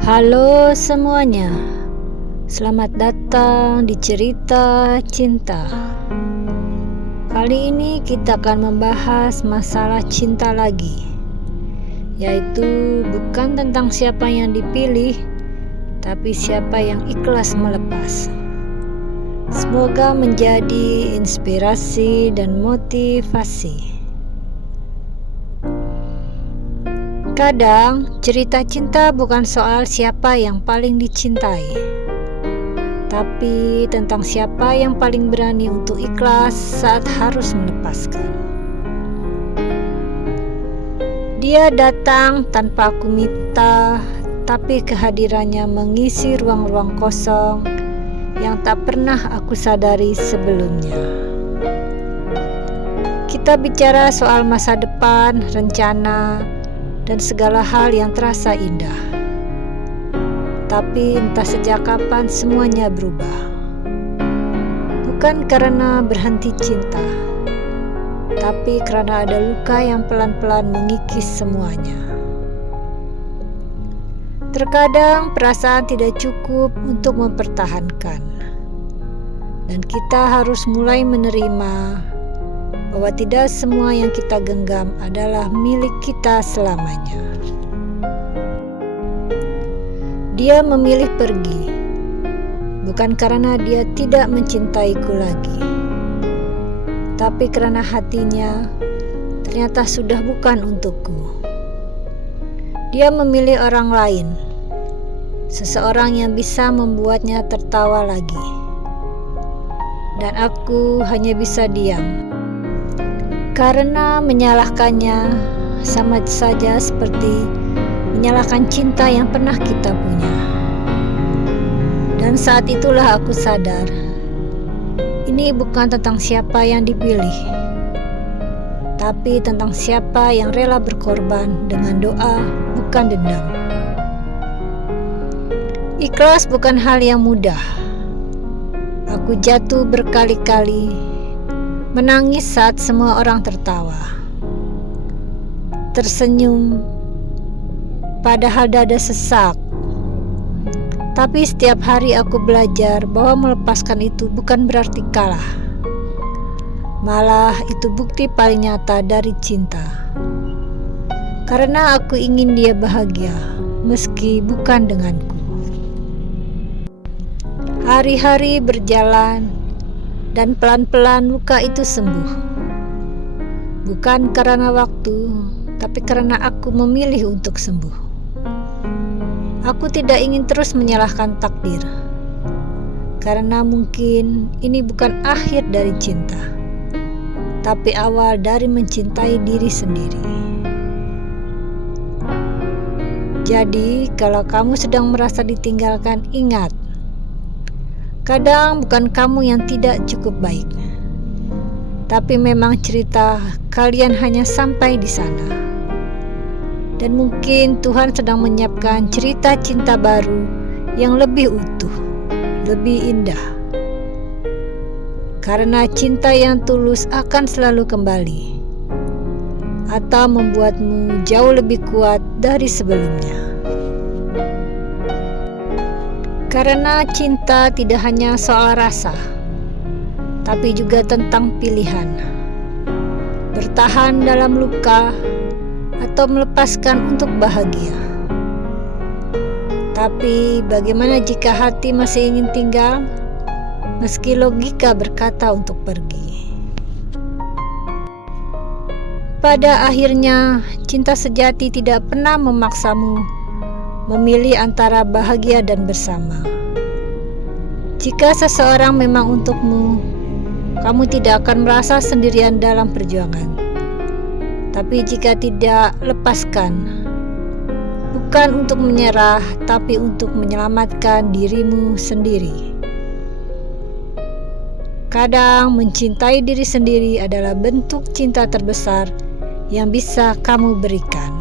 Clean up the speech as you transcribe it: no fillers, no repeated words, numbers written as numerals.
Halo semuanya, selamat datang di Cerita Cinta. Kali ini kita akan membahas masalah cinta lagi, yaitu bukan tentang siapa yang dipilih, tapi siapa yang ikhlas melepas. Semoga menjadi inspirasi dan motivasi. Kadang cerita cinta bukan soal siapa yang paling dicintai, tapi tentang siapa yang paling berani untuk ikhlas saat harus melepaskan. Dia datang tanpa aku minta, tapi kehadirannya mengisi ruang-ruang kosong yang tak pernah aku sadari sebelumnya. Kita bicara soal masa depan, rencana, dan segala hal yang terasa indah. Tapi entah sejak kapan semuanya berubah. Bukan karena berhenti cinta, tapi karena ada luka yang pelan-pelan mengikis semuanya. Terkadang perasaan tidak cukup untuk mempertahankan, dan kita harus mulai menerima bahwa tidak semua yang kita genggam adalah milik kita selamanya. Dia memilih pergi, bukan karena dia tidak mencintaiku lagi, tapi karena hatinya ternyata sudah bukan untukku. Dia memilih orang lain, seseorang yang bisa membuatnya tertawa lagi, dan aku hanya bisa diam. Karena menyalahkannya sama saja seperti menyalahkan cinta yang pernah kita punya. Dan saat itulah aku sadar, ini bukan tentang siapa yang dipilih, tapi tentang siapa yang rela berkorban dengan doa, bukan dendam. Ikhlas bukan hal yang mudah. Aku jatuh berkali-kali, menangis saat semua orang tertawa, tersenyum padahal dada sesak. Tapi setiap hari aku belajar bahwa melepaskan itu bukan berarti kalah. Malah itu bukti paling nyata dari cinta. Karena aku ingin dia bahagia, meski bukan denganku. Hari-hari berjalan, dan pelan-pelan luka itu sembuh. Bukan karena waktu, tapi karena aku memilih untuk sembuh. Aku tidak ingin terus menyalahkan takdir, karena mungkin ini bukan akhir dari cinta, tapi awal dari mencintai diri sendiri. Jadi, kalau kamu sedang merasa ditinggalkan, ingat, kadang bukan kamu yang tidak cukup baik, tapi memang cerita kalian hanya sampai di sana. Dan mungkin Tuhan sedang menyiapkan cerita cinta baru yang lebih utuh, lebih indah. Karena cinta yang tulus akan selalu kembali, atau membuatmu jauh lebih kuat dari sebelumnya. Karena cinta tidak hanya soal rasa, tapi juga tentang pilihan. Bertahan dalam luka atau melepaskan untuk bahagia. Tapi bagaimana jika hati masih ingin tinggal, meski logika berkata untuk pergi? Pada akhirnya, cinta sejati tidak pernah memaksamu memilih antara bahagia dan bersama. Jika seseorang memang untukmu, kamu tidak akan merasa sendirian dalam perjuangan. Tapi jika tidak, lepaskan. Bukan untuk menyerah, tapi untuk menyelamatkan dirimu sendiri. Kadang mencintai diri sendiri adalah bentuk cinta terbesar yang bisa kamu berikan.